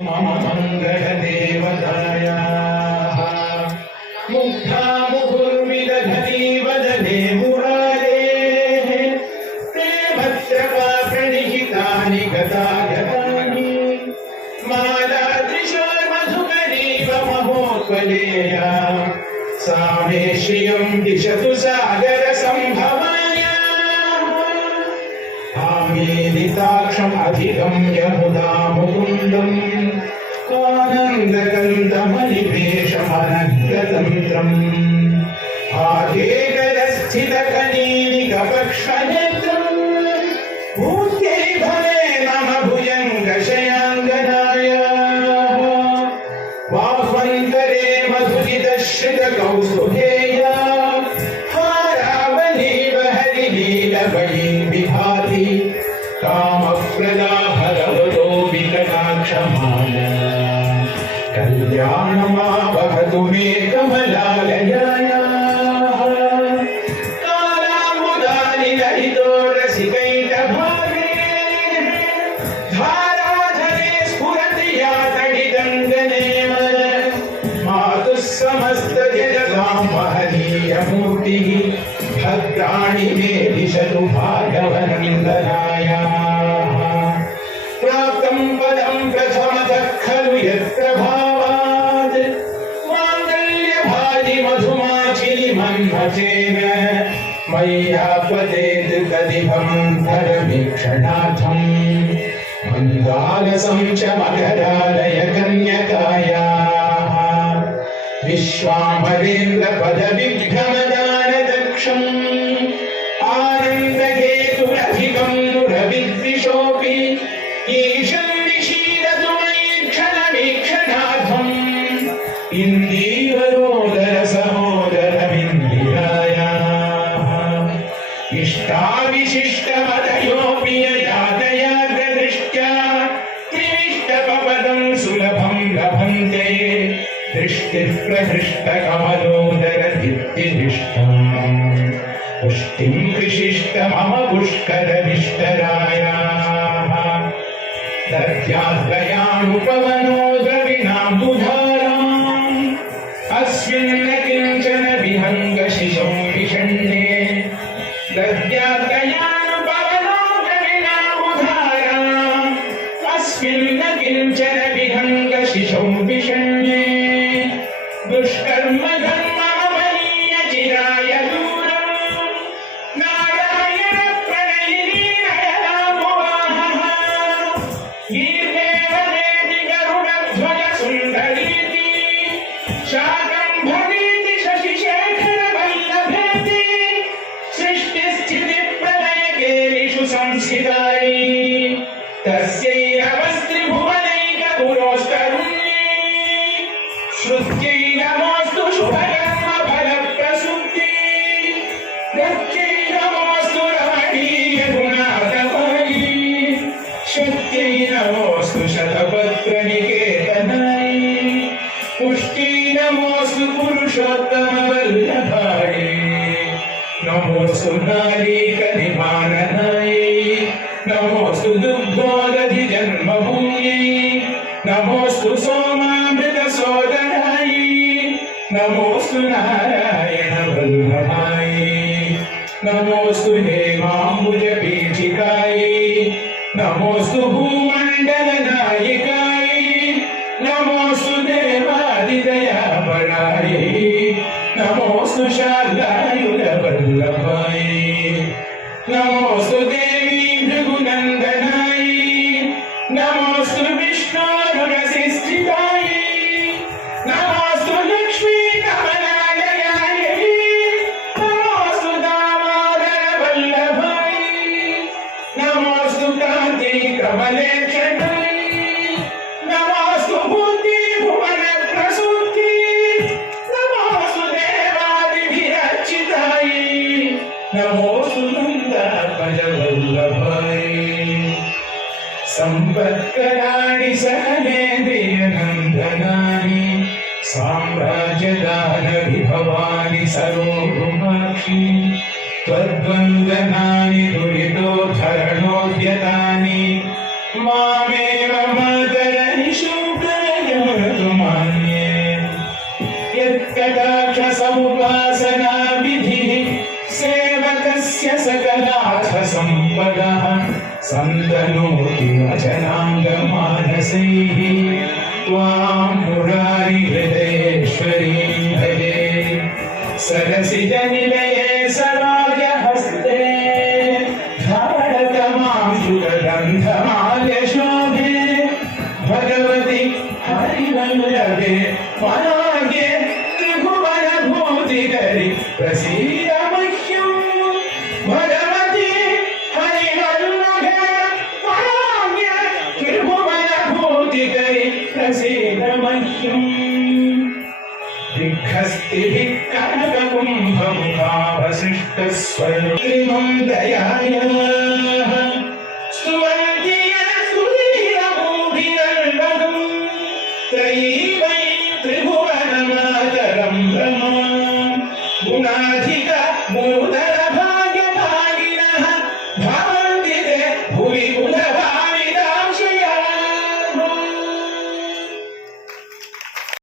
मम मङ्गलदेवतायाः मुग्धा मुहुर्विदधति वदने मुरारेः ते भद्रका प्रणिहितानि गतागतानि मालादृशो मधुकरीव महोत्पलेया सा मे श्रियं दिशतु सागरसम्भवायाः आमीलिताक्षमधिगम्य मुदा मुकुन्दम् आनन्दकन्दमनिवेशमनग्रतन्त्रम् आकेकरस्थितकनीनिकपक्षनेत्रम् भूत्यै भवे मम भुजङ्गशयाङ्गनायाः बाह्वन्तरे मधुरितश्रितकौस्तुभेया हारावलीव हरिलीलवयीं विभाति कामप्रदा भगवतो विकटाक्षमाला कल्याणमावहतु मे कमलालयायाः कालामुदानि ललितो रसिकैकभागे धाराधरे स्फुरति या तडिदण्डनेव मातुः समस्तजगतां महनीयमूर्तिः भद्राणि मे दिशतु भागवनन्दनायाः प्राप्तं पदं प्रथमतः खलु यत्प्रभावात् माङ्गल्यभाजि मधुमाचिलिमन्मथेन मय्यापतेत् कदिभं धरवीक्षणार्थं मन्दालसं च मकरालय कन्यकायाः विश्वामरेन्द्रपदविभ्रमदानदक्षम् आनन्दहेतुरधिकं दुरविद्विषोऽपि ईशं विशीलतु मयि क्षणवीक्षणार्थम् इन्दीवरोदरसहोदरमिन्दिरायाः इष्टाविशिष्टमदयोऽपि ययादयाग्रदृष्ट्या त्रिविष्टपपदं सुलभं लभन्ते दृष्टिः प्रहृष्टकमलोदरदीप्तिदृष्टम् पुष्टिं विशिष्ट मम पुष्करविष्टरायाः दद्याद्वयानुपवनो द्रविणां दुधाराम् अस्मिन् किञ्चन विहङ्गशिशुं विषण्णे दद्याद्वयानुपवनो द्रविणां दुधाराम् अस्मिन् किञ्चन विहङ्गशिशुं विषण्णे दुष्कर्म धर्ममनीय चिराय दूरम् नारायण प्रणयिनी नयनामुवाहः गीर्देवनेति गरुडध्वज सुन्दरीति शाकम्भरीति शशिशेखर वल्लभेति सृष्टिस्थितिप्रलयकेलिषु संस्थितायै तस्यै नमस्त्रिभुवनैकपुरोस्तरुण्यै श्रुत्यै नमोऽस्तु शुभकर्मफलप्रसूक्ति दत्यै नमोऽस्तु रमणीयगुणार्णवायै शक्त्यै नमोऽस्तु शतपत्रनिकेतनायै पुष्ट्यै नमोऽस्तु पुरुषोत्तमवल्लभायै नमोऽस्तु नारीकनिमाननायै नमोऽस्तु दुग्धोदधिजन्मभूम्यै नमोऽस्तु सोमामृतसोदरायै नमोऽस्तु नारायणवल्लभायै नमोऽस्तु हेमाम्बुजपीठिकायै नमोऽस्तु भूमण्डलनायिकायै नमोऽस्तु देवादिदयापरायै नमोऽस्तु शार्दायुधवल्लभायै नमोऽस्तु देवी भृगुनन्दनायै नमोऽस्तु विष्णोरुरसिस्थितायै नमोऽस्तु लक्ष्मी कमलालयायै नमोऽस्तु दामोदरवल्लभायै नमोऽस्तु कान्ति कमलेक्षणायै नमोऽस्तु बुद्धि भुवनप्रसूक्ति नमोऽस्तु देवादिभिरर्चितायै नमोऽस्तु नन्दात्मजवल्लभायै संवत्कराणि सहनेन्द्रियनन्दनानि साम्राज्यदानविभवानि सरोरुहाक्षि त्वद्वन्दनानि दुरितोद्धरणोद्यतानि मामेव मातरनिषु कटाक्ष समुपासना विधिः सेवकस्य सकलार्थ सम्पदः सन्तनोति वचनाङ्गमानसैः त्वां मुरारिहृदयेश्वरीं भजे सरसिजनिलये सराजहस्ते धारकमांशुकगन्धमाल्यशोभे भगवति हरिवल्लभे मनागे त्रिभुवनभूतिकरि प्रसीद मह्यं भगवति हरिवल्लभे मनागे त्रिभुवनभूतिकरि प्रसीद मह्यं दिग्हस्तिभिः कनककुम्भमुखावशिष्टस्वर्णिमं दयायाः स्तुवन्ति यः सुधीरमूढिरल्लभं त्रयी